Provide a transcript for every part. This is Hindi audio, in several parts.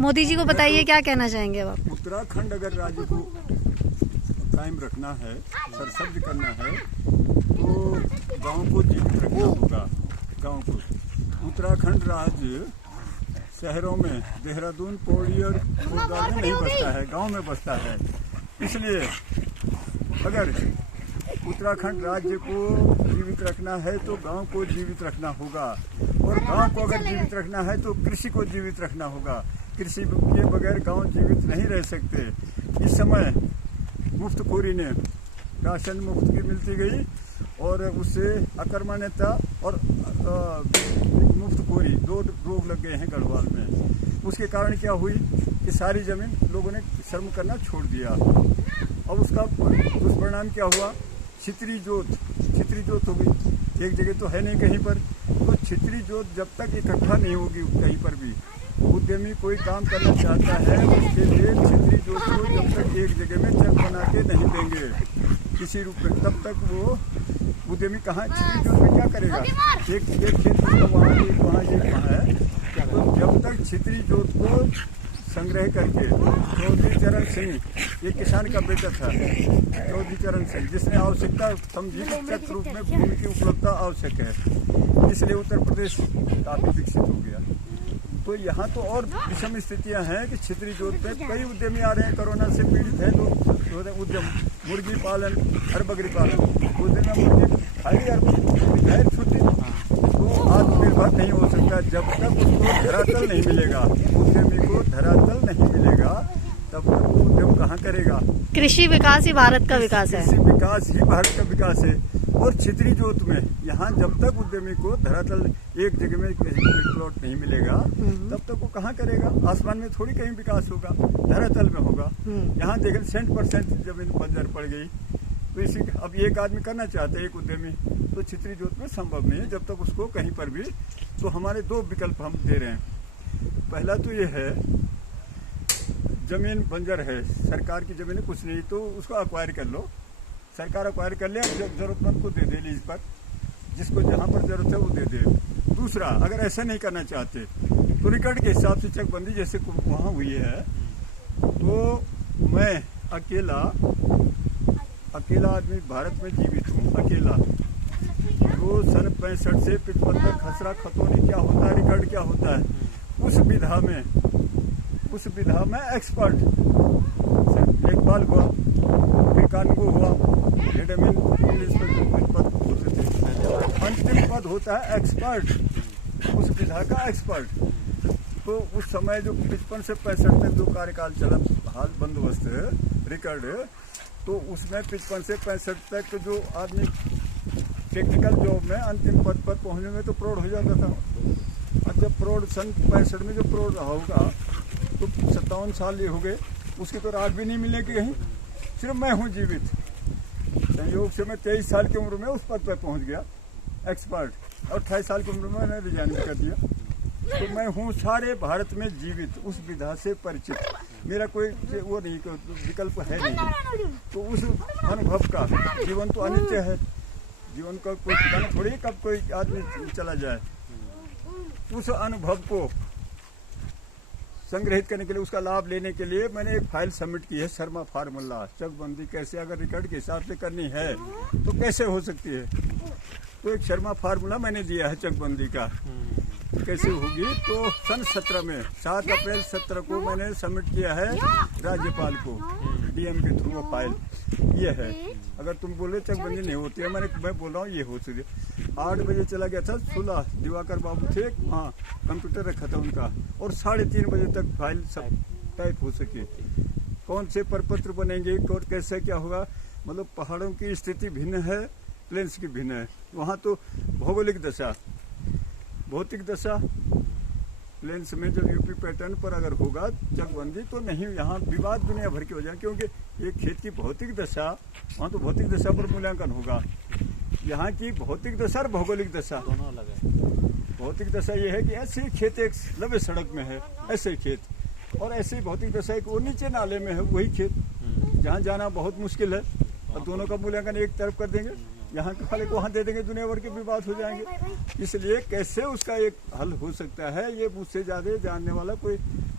मोदी जी को बताइए क्या कहना चाहेंगे अब आप? उत्तराखंड अगर राज्य को कायम रखना है, सरसब्ज करना है, तो गांव को जीवित रखना होगा। गांव को उत्तराखंड राज्य शहरों में देहरादून, पौड़ी और कोटद्वार में नहीं बसता है, गांव में बसता है। इसलिए अगर उत्तराखंड राज्य को जीवित रखना है तो गांव को जीवित रखना होगा, और गांव को अगर जीवित रखना है तो कृषि को जीवित रखना होगा। कृषि के बगैर गांव जीवित नहीं रह सकते। इस समय मुफ्तखोरी ने राशन मुफ्त की मिलती गई और उससे अकर्मण्यता और मुफ्तखोरी दो रोग लग गए हैं गढ़वाल में। उसके कारण क्या हुई कि सारी जमीन लोगों ने श्रम करना छोड़ दिया। अब उसका दुष्परिणाम क्या हुआ? छितरी जोत हो गई। एक जगह तो है नहीं कहीं पर, तो छितरी जोत जब तक इकट्ठा नहीं होगी कहीं पर भी, उद्यमी कोई काम करना चाहता है उसके लिए छितरी जोत को जब तक एक जगह में चक बना के नहीं देंगे किसी रूप में, तब तक वो उद्यमी कहाँ छितरी जोत में क्या करेगा? एक खेत वहाँ है। तो जब तक छितरी जोत को संग्रह करके चौधरी चरण सिंह, ये किसान का बेटा था चौधरी चरण सिंह, जिसने आवश्यकता समझी चक रूप में भूमि की उपलब्धता आवश्यक है, इसलिए उत्तर प्रदेश काफी विकसित हो गया। तो यहाँ तो और विषम स्थितियाँ हैं कि छितरी जोत पे कई उद्यमी आ रहे हैं, कोरोना से पीड़ित हैं लोग। उद्यम मुर्गी पालन, हर बकरी पालन, उद्यम मुर्गी खाली हर छुट्टी, तो आत्मनिर्भर नहीं हो सकता जब तक उसको धरातल नहीं मिलेगा। उद्यमी को धरातल नहीं मिलेगा तब तक वो उद्यम कहाँ करेगा? कृषि विकास ही भारत का विकास है। कृषि विकास ही भारत का विकास है। और छितरी जोत में यहाँ जब तक उद्यमी को धरातल एक जगह में प्लॉट नहीं मिलेगा तब तक वो कहाँ करेगा? आसमान में थोड़ी कहीं विकास होगा, धरातल में होगा। यहाँ देखें 100% जमीन बंजर पड़ गई। तो इसी अब एक आदमी करना चाहते हैं, एक उद्यमी, तो छितरी जोत में संभव नहीं है जब तक उसको कहीं पर भी। तो हमारे दो विकल्प हम दे रहे हैं। पहला तो ये है, जमीन बंजर है, सरकार की जमीन कुछ नहीं, तो उसको अक्वायर कर लो, सरकार अक्वायर कर ले, जरूरतमंद को दे दे लीज पर, जिसको जहाँ पर जरूरत है वो दे दे। दूसरा, अगर ऐसा नहीं करना चाहते तो रिकॉर्ड के हिसाब से चकबंदी जैसे वहाँ हुई है, तो मैं अकेला आदमी भारत में जीवित हूँ, अकेला। तो सन 65 से 55 तक खसरा खतौनी क्या होता है, रिकॉर्ड क्या होता है, उस विधा में एक्सपर्ट लेखपाल हुआ, फिर कानून हुआ, एडमिन पद होते थे। अंतिम पद होता है एक्सपर्ट, उस विधा का एक्सपर्ट। तो उस समय जो 55 से 65 तक जो कार्यकाल चला, हाल बंदोबस्त रिकॉर्ड, तो उसमें 55 से 65 तक जो आदमी टेक्निकल जॉब में अंतिम पद पर पहुंचने में तो प्रौढ़ हो जाता था। अब जब प्रौढ़ सन 65 में जो प्रौढ़ रहा होगा तो 57 साल ये हो गए, उसकी तो राह भी नहीं मिलेगी कहीं। सिर्फ मैं हूँ जीवित, संयोग से मैं 23 साल की उम्र में उस पद पर पहुँच गया एक्सपर्ट, और 28 साल की उम्र में मैंने रिजाइन कर दिया। तो मैं हूँ सारे भारत में जीवित, उस विधा से परिचित, मेरा कोई वो नहीं, विकल्प है नहीं। तो उस अनुभव का, जीवन तो अनित्य है, जीवन का कोई ठिकाना थोड़ी कब कोई आदमी चला जाए। उस अनुभव को संग्रहित करने के लिए, उसका लाभ लेने के लिए मैंने एक फाइल सबमिट की है, शर्मा फार्मूला। चकबंदी कैसे अगर रिकॉर्ड के हिसाब से करनी है तो कैसे हो सकती है, तो एक शर्मा फार्मूला मैंने दिया है चकबंदी का, कैसे होगी। तो सन 17 में 7 अप्रैल 17 को मैंने सबमिट किया है राज्यपाल को, डीएम के थ्रू। फाइल ये है, अगर तुम बोले चकबंदी नहीं होती है, मैं बोल रहा हूँ ये हो सकती। 8 बजे चला गया था, 16 दिवाकर बाबू थे, हाँ कंप्यूटर रखा था उनका, और 3:30 बजे तक फाइल सब टाइप हो सके। कौन से प्रपत्र बनेंगे, कौन कैसे क्या होगा, मतलब पहाड़ों की स्थिति भिन्न है, प्लेन्स की भिन्न है। वहाँ तो भौगोलिक दशा, भौतिक दशा, प्लेन्स में जब यूपी पैटर्न पर अगर होगा चकबंदी तो नहीं, यहाँ विवाद दुनिया भर के हो जाए, क्योंकि एक खेत की भौतिक दशा, वहाँ तो भौतिक दशा पर मूल्यांकन होगा। यहाँ की भौतिक दशा और भौगोलिक दशा दोनों अलग है। भौतिक दशा ये है कि ऐसे ही खेत एक लंबे सड़क में है, ऐसे ही खेत, और ऐसे ही भौतिक दशा एक वो नीचे नाले में है, वही खेत जहाँ जाना बहुत मुश्किल है, और दोनों का मूल्यांकन एक तरफ कर देंगे, यहाँ के वाले को वहाँ दे देंगे, दुनिया भर के विवाद हो जाएंगे। इसलिए कैसे उसका एक हल हो सकता है, ये मुझसे ज्यादा जानने वाला कोई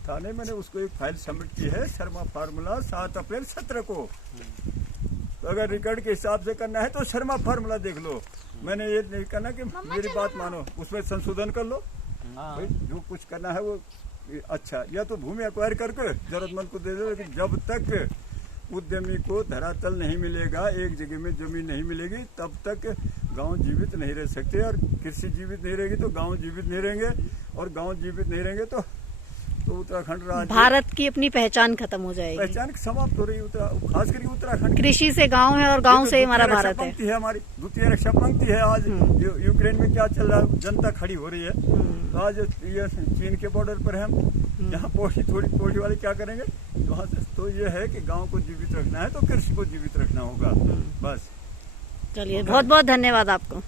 था नहीं। मैंने उसको एक फाइल सबमिट की है, शर्मा फार्मूला 7 अप्रैल 17 को। तो अगर रिकॉर्ड के हिसाब से करना है तो शर्मा फार्मूला देख लो। मैंने ये नहीं करना कि मेरी बात मानो, उसमें संशोधन कर लो। भाई जो कुछ करना है वो अच्छा, या तो भूमि एक्वायर करके जरूरतमंद को दे दो, लेकिन जब तक उद्यमी को धरातल नहीं मिलेगा, एक जगह में जमीन नहीं मिलेगी, तब तक गांव जीवित नहीं रह सकते। और कृषि जीवित नहीं रहेगी तो गांव जीवित नहीं रहेंगे, और गांव जीवित नहीं रहेंगे तो उत्तराखंड राज्य, भारत की अपनी पहचान खत्म हो जाएगी, पहचान समाप्त हो रही है। खास करके उत्तराखंड कृषि से गांव है और गांव से हमारा भारत है। है हमारी द्वितीय रक्षा पंक्ति है। आज यूक्रेन में क्या चल रहा है, जनता खड़ी हो रही है। तो आज ये चीन के बॉर्डर पर है हम, यहाँ पौड़ी वाले क्या करेंगे वहाँ से। तो ये है कि गांव को जीवित रखना है तो कृषि को जीवित रखना होगा बस। चलिए, बहुत बहुत धन्यवाद आपको।